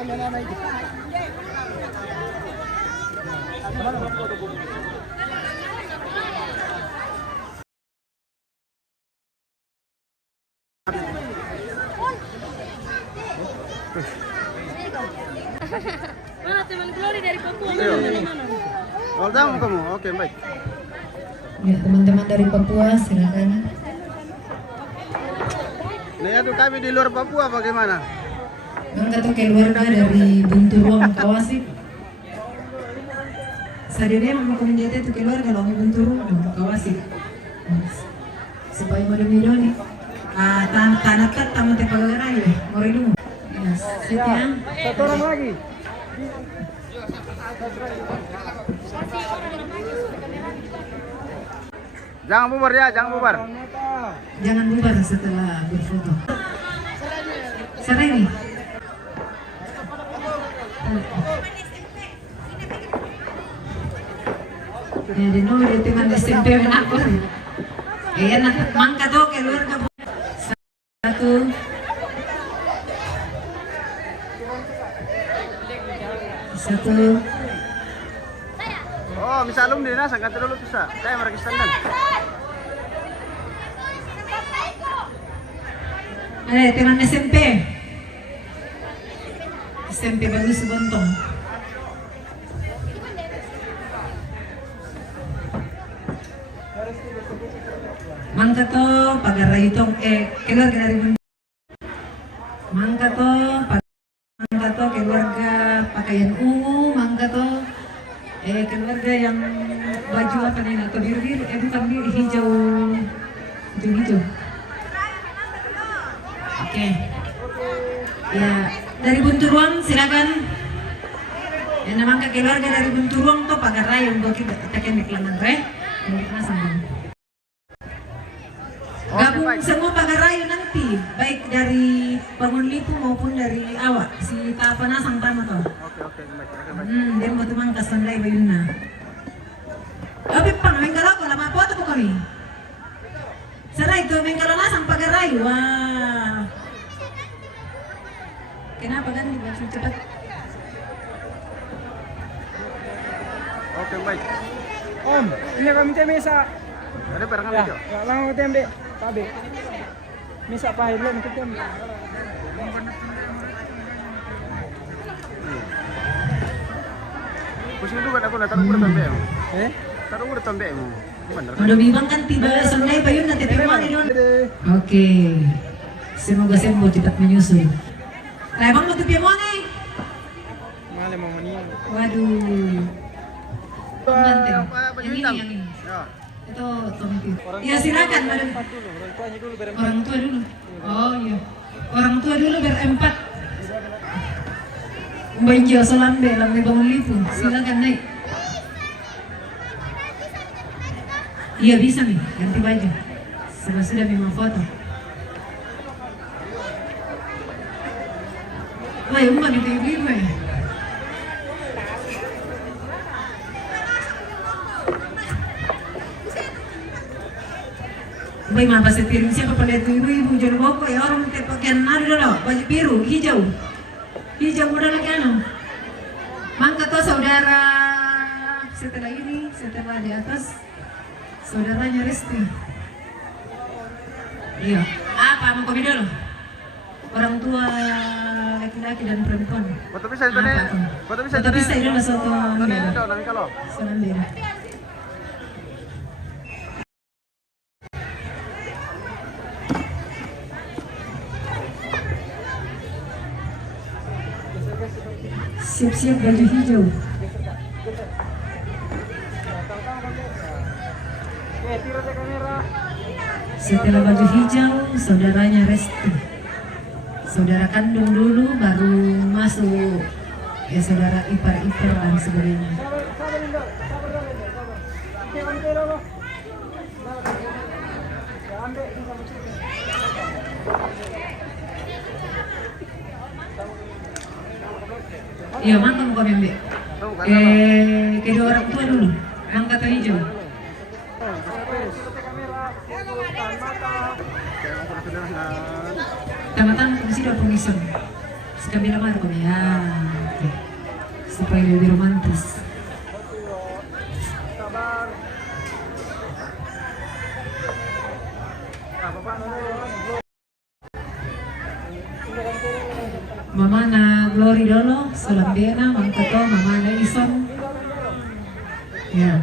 Mana teman Glory dari Papua? Kalau tahu kamu, oke baik. Ya, teman-teman dari Papua silakan. Nah itu kami di luar Papua bagaimana? Angkat tuh keluarga dari Bunturuang Kawasik. Sadene mau komentar itu keluarga loh Bunturuang Kawasik. Supaya mau nih. Tanah kat tamu tepagara ya, mau dulu. Ya, sekian. Satu orang lagi. Jangan bubar ya, jangan bubar. Jangan bubar setelah berfoto. Sana ini. Ya, di nomor itu teman SMP aku. Enak, mangka tuh keluarga. Satu. Satu. Oh, bisa alumni na, sangkat dulu bisa. Saya merekistan dan. Teman SMP. SMP bagus Bontong. Mangka to pagar itu keluarga dari Mangka to keluarga pakaian ungu, mangka to keluarga yang baju apa nih atau biru bukan biru hijau. Oke. Ya, dari Bunturuang silakan. Ya namanya keluarga dari Bunturuang tuh pagar raya untuk kita kene kelangan re. Kita sambung. Gabung semua pagar raya nanti, baik dari Bangun Lipu maupun dari awak si Tapana sang Tama toh. Oke, baik. Dia mau teman kasandai bayuna. Tapi pang mengkala ko lama foto ko kami. Sarai itu mengkala na sang pagar raya. Wah. Kenapa kan dibantu cepat? Oke, baik. Om, ini kami teh mesa. Ada barengan Ya, video. ya lang tembe. Tabe. Mesa pahit lang kita. Pusing dulu kan aku taruh udah tambe. Taruh udah tambe mo. Bener. Udah bimbang kan tiba sandai bayun nanti teman ini. Oke. Semoga sembuh cepat menyusul. Lebang mau tuh mau nih. Male mau menian. Waduh. Manten. Baju Yang hitam. ini. Ya. Itu Tompi. Ya silakan madam. Orang tuanya dulu berempat. Orang tua dulu. Oh iya. Orang tua dulu berempat. Banjir Solambe, lambe Bangun Lipu. Silakan naik. Iya bisa nih, ganti baju. Sudah memang foto. Wah, ya bukan itu ibu ya. Baik, apa sepiring siapa pada itu ibu jangan bawa ya orang pakaian ada loh baju biru hijau udah lagi anu. Mangka tuh saudara setelah di atas saudaranya Resti. Iya. Apa mau kopi dulu? Orang tua laki-laki dan perempuan. Foto bisa itu nih. Foto bisa itu. Bisa itu lah soto. Itu nanti kalau. Soalnya. Siap-siap baju hijau. Setelah baju hijau, saudaranya Resti. Saudara kandung dulu, baru masuk ya saudara ipar-ipar dan sebagainya. Iya, mantap kok Bembe. Kedua orang tua dulu, angkat atau hijau. Tamatan fungsi dan pengisian. Sa kabila Marco, yan. Okay. Supaya lebih romantis. Mama na Glory dulu, Solambena, Mang Toto, Mama na Ison. Ya,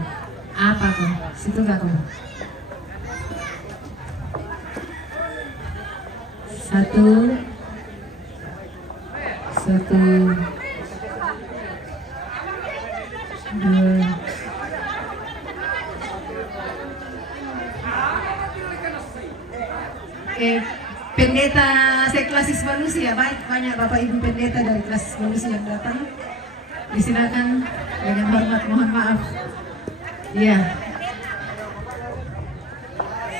apa kok? Situ gak kok? Satu, dua. Pendeta seklasis manusia, banyak Bapak Ibu pendeta dari kelas manusia yang datang. Disilakan dengan hormat mohon maaf. Ya.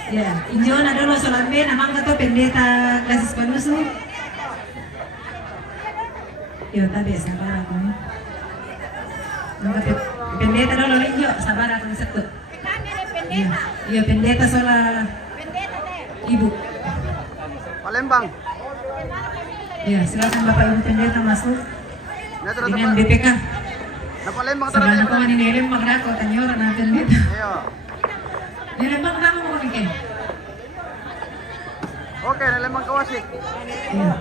Ya, injon adalah solambe namang kato pendeta kelas manusia. Yo tadi sabar aku. Nampak pendeta dulu linjo sabar aku satu. Iya, pendeta sola Ibu. Palembang. Ya, silakan Bapak Ibu pendeta masuk dengan Nah, BPK. na Palembang Sabana tara. ko maninilin magrako tanyo na pendeta. Ayo. Nilembang na mo kami kay. Okay, Palembang Kawasik. Ya.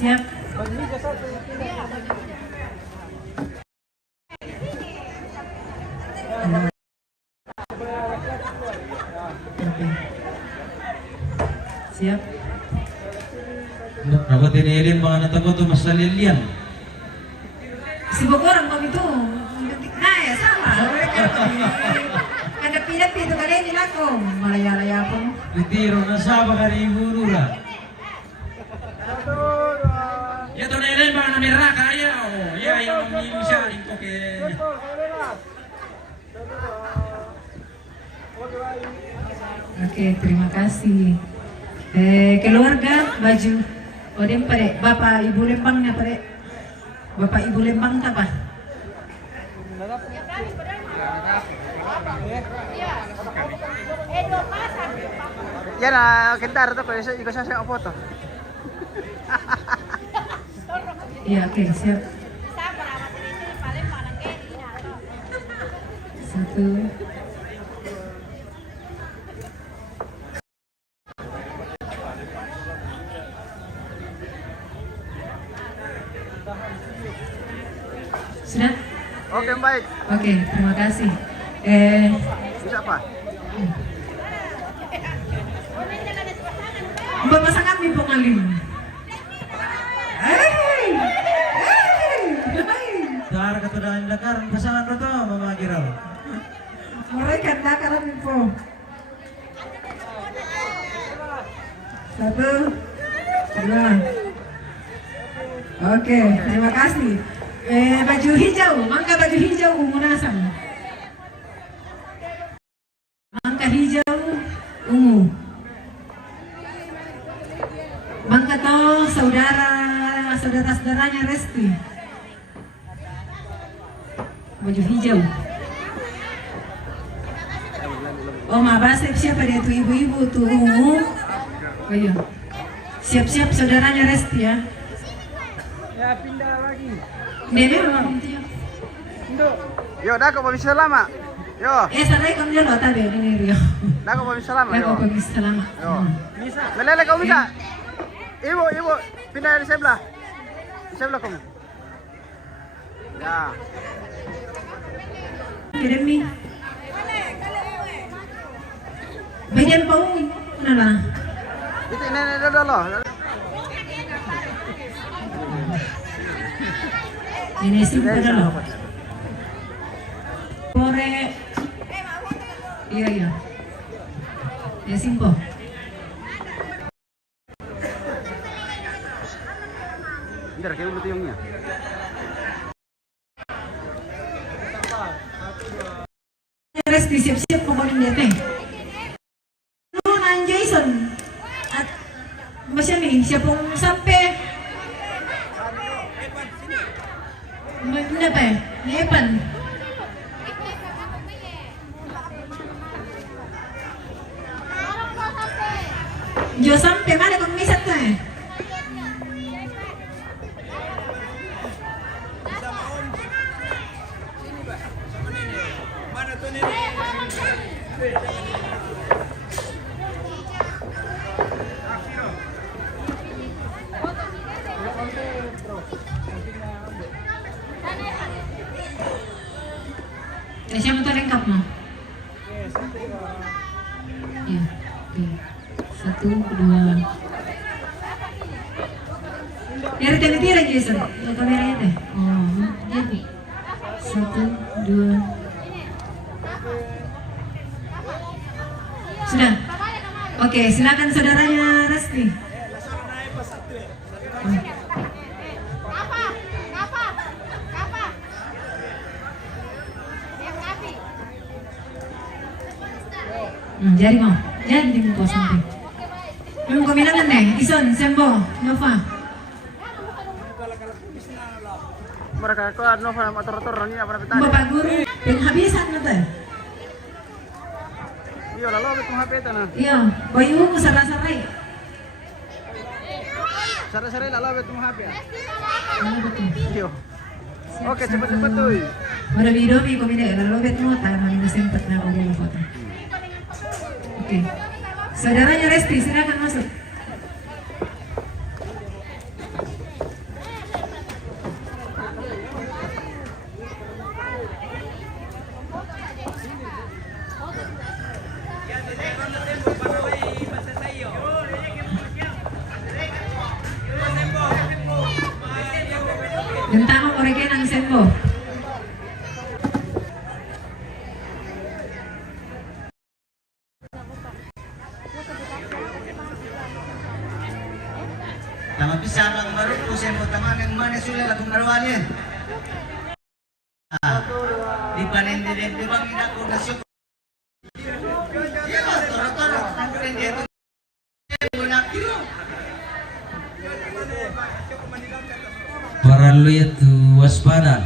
Siap. Oke. Siap. Dapat dinilin mga natabo to mas salilian. Si Bogor ang kami to. Nah ya sama. Ada pindah itu kali nila ko. Malaya-laya po. Ditiro na saba ka ni Burura. Ya to nilin mga namira kaya o. Ya yung mimi siya ito ke. Oke, terima kasih. Keluarga baju. O din pare, Bapak Ibu Lembangnya pare. Bapak Ibu Lembang ta pa? Yan na kintar to ko iko sa foto. Iya, oke, siap. Satu. Sudah? Okay, baik. Oke, terima kasih. Bisa apa? Mbak masa kami po ngalim. Dar katudahan dakar pasangan ko to mamagiraw. Mereka dakaran po. Satu, dua. Oke, terima kasih. Baju hijau, mangga baju hijau umunasan. Mangga hijau ungu. Mangga to saudara-saudaranya Resti. Baju hijau. Oh, maba siap-siap ada itu ibu-ibu tuh ungu. Oh iya. Siap-siap saudaranya Resti ya. Ya pindah lagi. Nene memang itu ya. Yo, dako pamisa lama. Yo, Saray kami dulu tabi ini Rio. dako pamisa lama yo. Ako pag salamat. Yo. Melele kau bisa. Ibu, pindah di sebelah. Di sebelah kamu. Ya. Kirim nih. Bagian pau, mana lah? Itu ini dulu. Ini sih dulu. Pore. Iya. Ya simpo. Bentar, kayak betul yongnya. Resti siap-siap pokoknya teh. Lu nan Jason. At masya nih siapong sampai. Ni Epan. Yo sampai mana kung misat to eh. Siya mo to lengkap mo? Iya, oke. 1, 2. Biar tira Jason, ya kameranya deh. Oh, jadi 1, 2. Sudah. Oke, silakan saudaranya Resti. Jadi mau, jadi mau sampai. Yung kumilangan Ison, Sembo, Nova. Mereka ko Nova na motor-motor ni apa na Bapak guru, penghabisan na to. Iyo, lalawit mo hapetan na. Iyo, bayu mo saray-saray. Saray-saray lalawit mo hape. Ano ba to? Iyo. Oke, cepat-cepat tuh. Marabi-rabi ko mina, lalawit mo, tama na sempat na ako ng foto. Oke. Saudaranya Resti, silakan masuk. Gentama mereka nang Sembo. Tama bisa lang baru po siya mo tama ng mana sulit akong marwalin. Di panende di bang ina ko nasyo. Iya, toro-toro ang prende ito. Para lu itu waspada.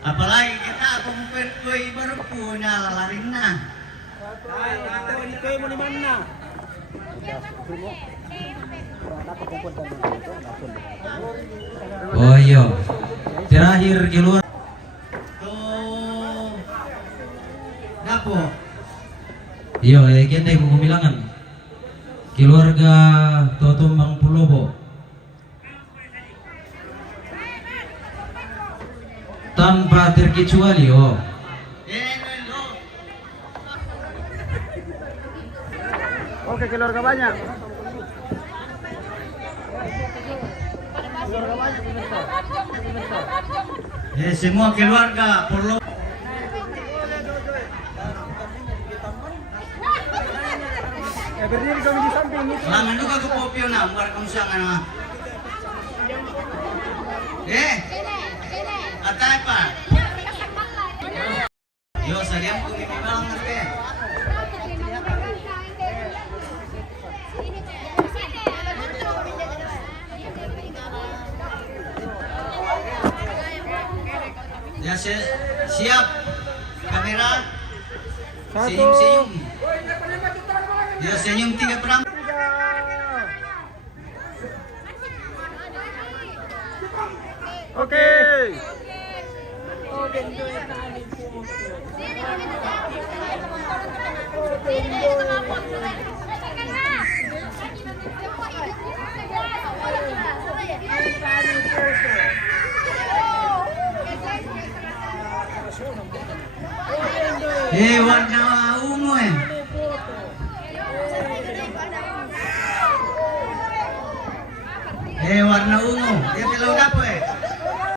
Apalagi kita akong perkoy baru po na lalarin na. Ikaw mo ni mana? Oh iya. Terakhir keluar. To Gapo. Iya, kaya ko kumilangan. Keluarga Totombang Pulobo. Tanpa terkecuali, oh. Oke, keluarga banyak. Semua keluarga perlu. Berdiri kami di samping ni. Langan juga ke popio na, bukan kumusangan na. Atay pa. Yo, sagyan ko ni Bang ngerti. Ya siap. Kamera. Senyum-senyum. Ya senyum 3 perang. Oke. Warna ungu warna ungu. Dia telah dapat